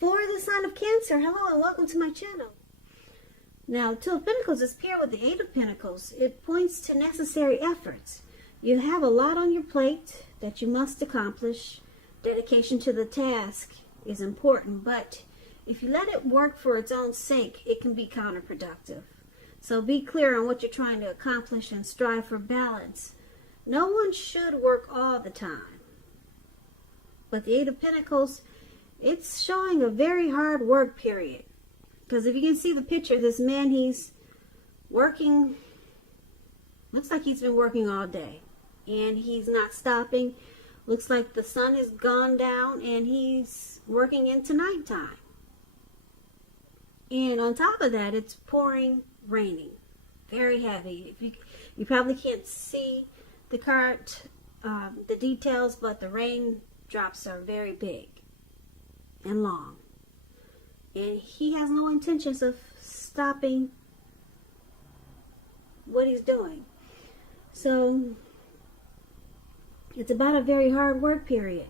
For the sign of Cancer, hello and welcome to my channel. Now, Two of Pentacles is paired with the Eight of Pentacles. It points to necessary efforts. You have a lot on your plate that you must accomplish. Dedication to the task is important, but if you let it work for its own sake, it can be counterproductive. So be clear on what you're trying to accomplish and strive for balance. No one should work all the time. But the Eight of Pentacles, it's showing a very hard work period. Because if you can see the picture, this man, he's working, looks like he's been working all day. And he's not stopping. Looks like the sun has gone down and he's working into nighttime. And on top of that, it's pouring, raining. Very heavy. You probably can't see the card, the details, but the raindrops are very big and long. And he has no intentions of stopping what he's doing. So it's about a very hard work period.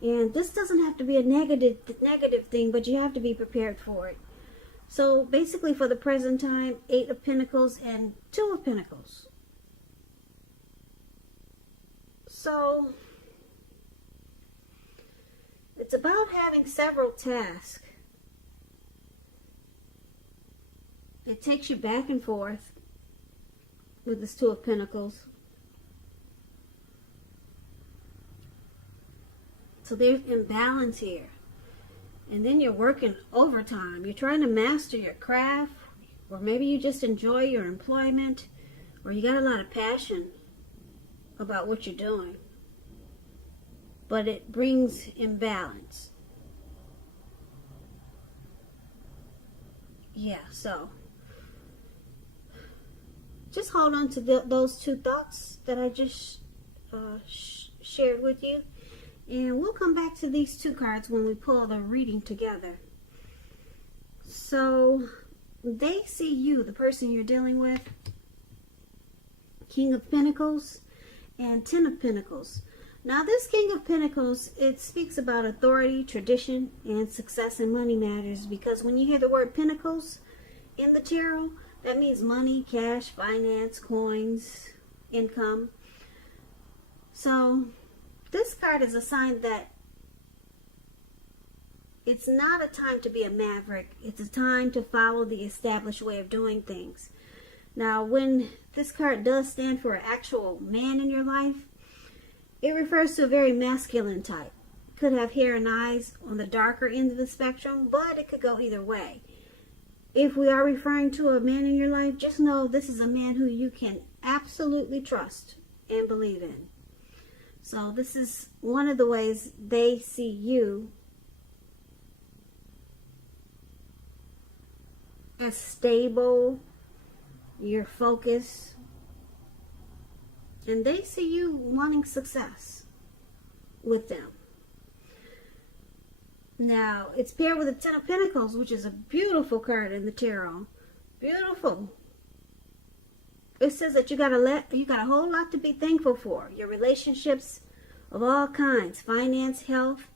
And this doesn't have to be a negative thing, but you have to be prepared for it. So basically for the present time, Eight of Pentacles and Two of Pentacles. So it's about having several tasks. It takes you back and forth with this Two of Pentacles. So there's imbalance here. And then you're working overtime. You're trying to master your craft, or maybe you just enjoy your employment, or you got a lot of passion about what you're doing. But it brings imbalance. Yeah, so just hold on to those two thoughts that I just shared with you. And we'll come back to these two cards when we pull the reading together. So they see you, the person you're dealing with, King of Pentacles and Ten of Pentacles. Now this King of Pentacles, it speaks about authority, tradition, and success in money matters. Because when you hear the word Pentacles in the tarot, that means money, cash, finance, coins, income. So this card is a sign that it's not a time to be a maverick. It's a time to follow the established way of doing things. Now, when this card does stand for an actual man in your life, it refers to a very masculine type. Could have hair and eyes on the darker end of the spectrum, but it could go either way. If we are referring to a man in your life, just know this is a man who you can absolutely trust and believe in. So this is one of the ways they see you as stable, your focus, and they see you wanting success with them. Now, it's paired with the Ten of Pentacles, which is a beautiful card in the tarot. Beautiful. It says that you got a whole lot to be thankful for. Your relationships of all kinds, finance, health,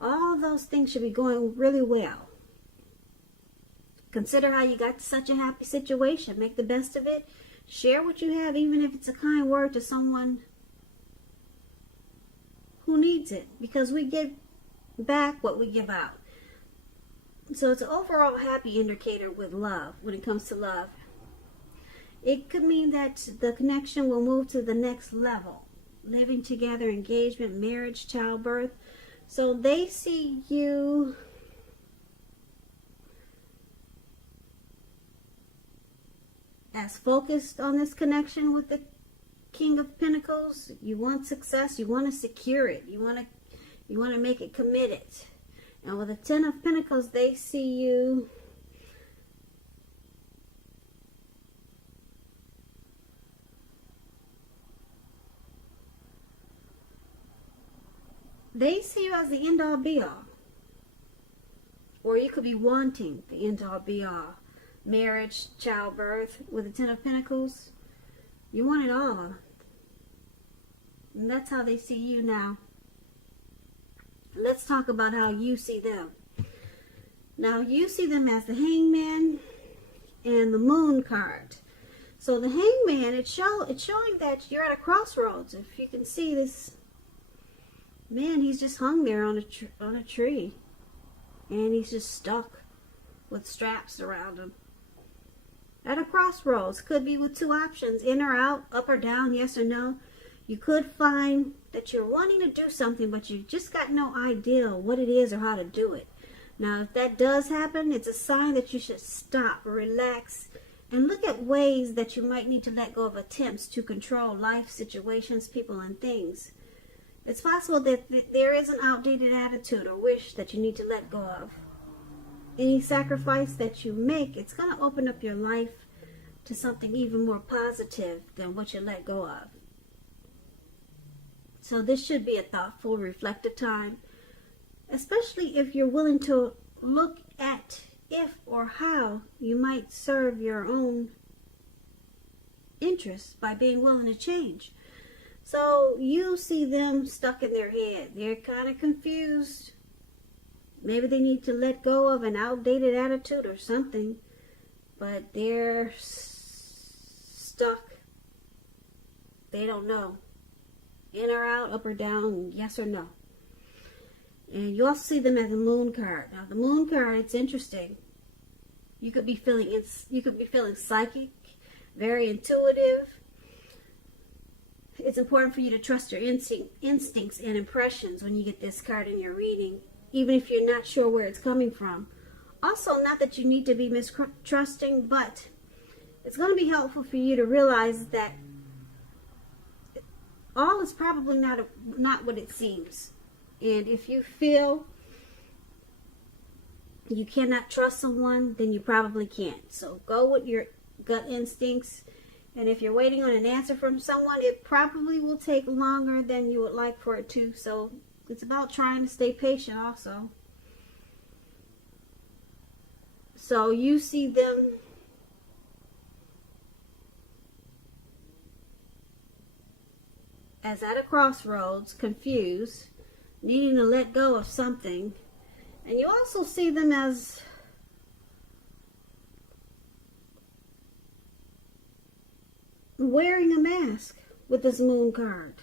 all those things should be going really well. Consider how you got to such a happy situation. Make the best of it. Share what you have, even if it's a kind word to someone who needs it. Because we give back what we give out. So it's an overall happy indicator with love, when it comes to love. It could mean that the connection will move to the next level. Living together, engagement, marriage, childbirth. So they see you as focused on this connection with the King of Pentacles. You want success. You want to secure it. You want to make it committed. And with the Ten of Pentacles, they see you as the end-all be-all. Or you could be wanting the end-all be-all. Marriage, childbirth. With the Ten of Pentacles, you want it all. And that's how they see you now. Let's talk about how you see them. Now you see them as the Hangman and the Moon card. So the Hangman, it's showing that you're at a crossroads. If you can see this man, he's just hung there on a tree, and he's just stuck with straps around him. At a crossroads, could be with two options, in or out, up or down, yes or no. You could find that you're wanting to do something, but you just got no idea what it is or how to do it. Now, if that does happen, it's a sign that you should stop, relax, and look at ways that you might need to let go of attempts to control life, situations, people, and things. It's possible that there is an outdated attitude or wish that you need to let go of. Any sacrifice that you make, it's going to open up your life to something even more positive than what you let go of. So this should be a thoughtful, reflective time, especially if you're willing to look at if or how you might serve your own interests by being willing to change. So you see them stuck in their head. They're kind of confused. Maybe they need to let go of an outdated attitude or something, but they're stuck. They don't know. In or out, up or down, yes or no. And you also see them as the Moon card. Now the Moon card, it's interesting. You could be feeling psychic, very intuitive. It's important for you to trust your instincts and impressions when you get this card in your reading, even if you're not sure where it's coming from. Also, not that you need to be mistrusting, but it's going to be helpful for you to realize that all is probably not what it seems. And if you feel you cannot trust someone, then you probably can't. So go with your gut instincts. And if you're waiting on an answer from someone, it probably will take longer than you would like for it to. So it's about trying to stay patient also. So you see them as at a crossroads, confused, needing to let go of something. And you also see them as wearing a mask with this Moon card.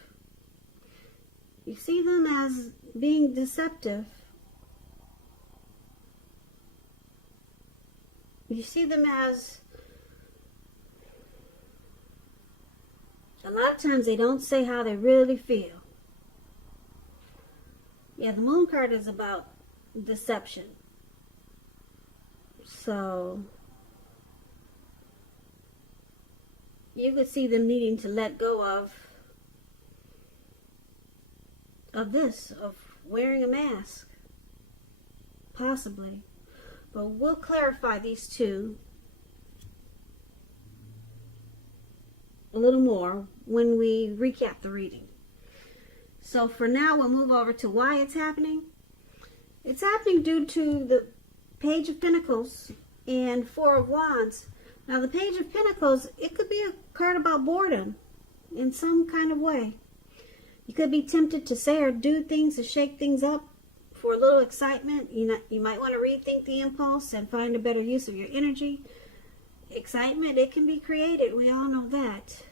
You see them as being deceptive. You see them as a lot of times they don't say how they really feel. Yeah, the Moon card is about deception. So you could see them needing to let go of wearing a mask. Possibly. But we'll clarify these two a little more when we recap the reading. So for now, we'll move over to why it's happening. It's happening due to the Page of Pentacles and Four of Wands. Now the Page of Pentacles, it could be a card about boredom in some kind of way. You could be tempted to say or do things to shake things up for a little excitement. You might want to rethink the impulse and find a better use of your energy. Excitement, it can be created. We all know that.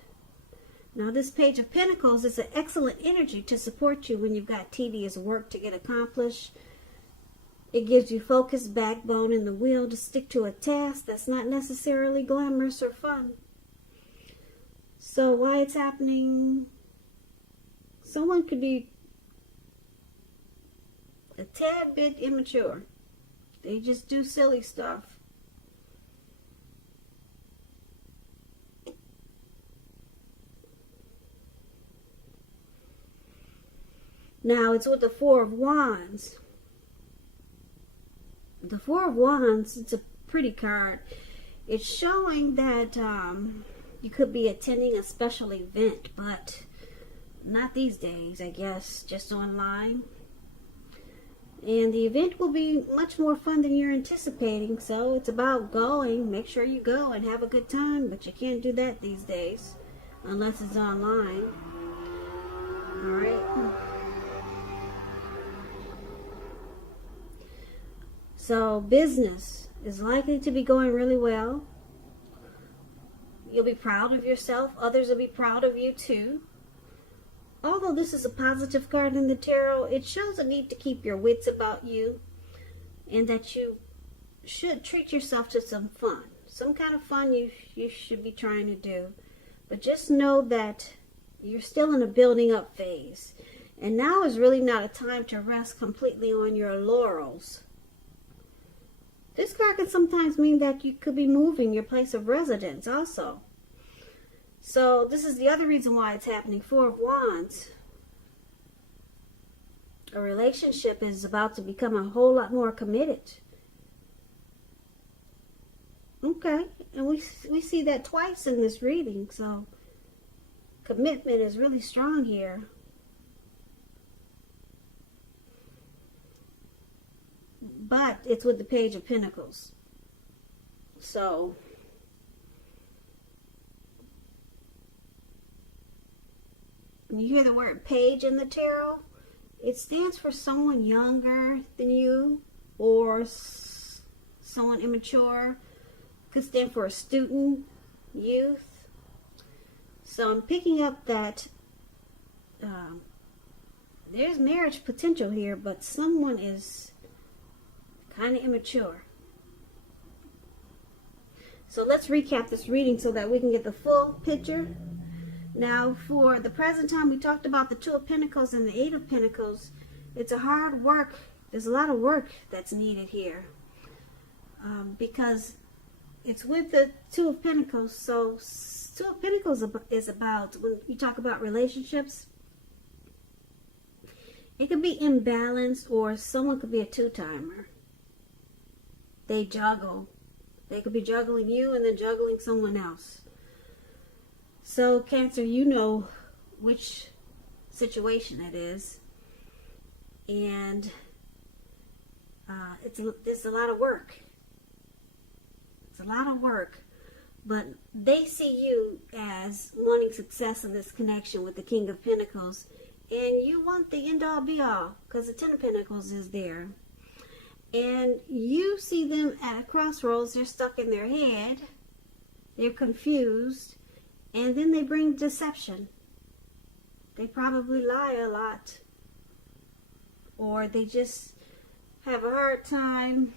Now this Page of Pentacles is an excellent energy to support you when you've got tedious work to get accomplished. It gives you focus, backbone, and the will to stick to a task that's not necessarily glamorous or fun. So why it's happening? Someone could be a tad bit immature. They just do silly stuff. Now it's with the Four of Wands. The Four of Wands, it's a pretty card. It's showing that you could be attending a special event, but not these days, I guess, just online. And the event will be much more fun than you're anticipating, so it's about going. Make sure you go and have a good time, but you can't do that these days unless it's online. Alright. So business is likely to be going really well. You'll be proud of yourself. Others will be proud of you too. Although this is a positive card in the tarot, it shows a need to keep your wits about you, and that you should treat yourself to some fun. Some kind of fun you should be trying to do. But just know that you're still in a building up phase. And now is really not a time to rest completely on your laurels. This card can sometimes mean that you could be moving your place of residence also. So this is the other reason why it's happening. Four of Wands. A relationship is about to become a whole lot more committed. Okay, and we see that twice in this reading, so commitment is really strong here. But it's with the Page of Pentacles. So when you hear the word page in the tarot, it stands for someone younger than you, or someone immature. Could stand for a student, youth. So I'm picking up that there's marriage potential here, but someone is kind of immature. So let's recap this reading so that we can get the full picture. Now, for the present time, we talked about the Two of Pentacles and the Eight of Pentacles. It's a hard work. There's a lot of work that's needed here. Because it's with the Two of Pentacles. So Two of Pentacles is about, when you talk about relationships, it could be imbalanced, or someone could be a two-timer. They juggle. They could be juggling you and then juggling someone else. So Cancer, you know which situation it is. And it's a lot of work. It's a lot of work. But they see you as wanting success in this connection with the King of Pentacles. And you want the end-all be-all, because the Ten of Pentacles is there. And you see them at a crossroads. They're stuck in their head. They're confused. And then they bring deception. They probably lie a lot. Or they just have a hard time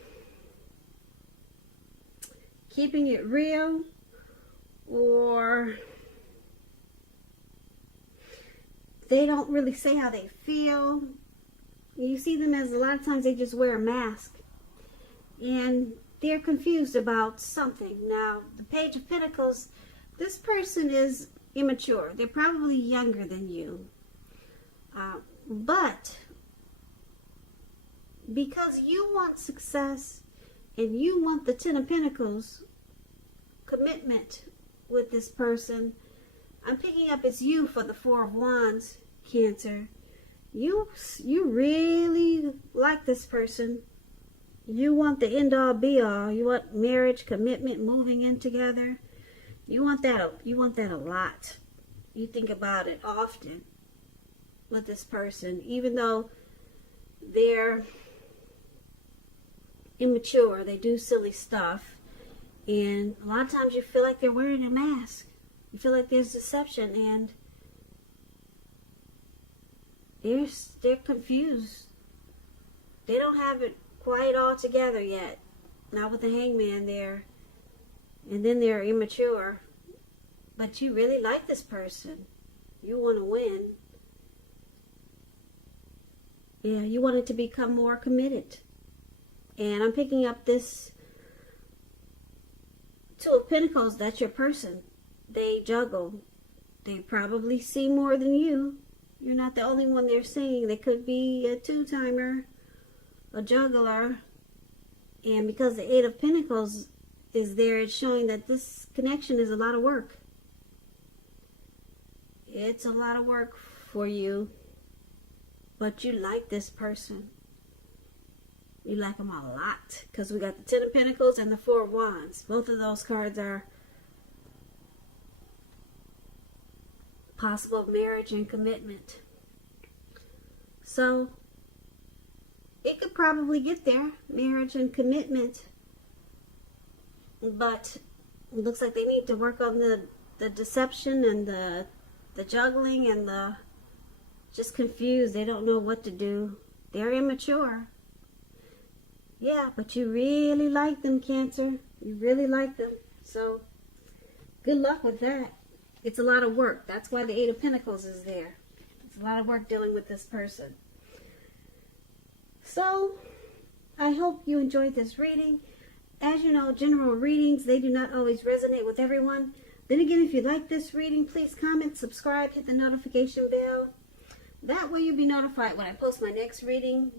keeping it real. Or they don't really say how they feel. You see them as a lot of times they just wear a mask. And they're confused about something. Now, the Page of Pentacles, this person is immature. They're probably younger than you. But because you want success and you want the Ten of Pentacles commitment with this person, I'm picking up it's you for the Four of Wands, Cancer. You really like this person. You want the end all be all. You want marriage, commitment, moving in together. You want that a lot. You think about it often with this person, even though they're immature, they do silly stuff, and a lot of times you feel like they're wearing a mask. You feel like there's deception, and they're confused. They don't have it quite all together yet. Not with the Hangman there. And then they're immature. But you really like this person. You want to win. Yeah, you want it to become more committed. And I'm picking up this Two of Pentacles. That's your person. They juggle. They probably see more than you. You're not the only one they're seeing. They could be a two-timer, a juggler. And because the Eight of Pentacles is there, it's showing that this connection is a lot of work. It's a lot of work for you. But you like this person. You like them a lot. Because we got the Ten of Pentacles and the Four of Wands. Both of those cards are possible marriage and commitment. So it could could probably get there, marriage and commitment. But it looks like they need to work on the deception and the juggling and the just confused. They don't know what to do. They're immature. Yeah, but you really like them, Cancer. You really like them. So good luck with that. It's a lot of work. That's why the Eight of Pentacles is there. It's a lot of work dealing with this person. So I hope you enjoyed this reading. As you know, general readings, they do not always resonate with everyone. Then again, if you like this reading, please comment, subscribe, hit the notification bell. That way you'll be notified when I post my next reading.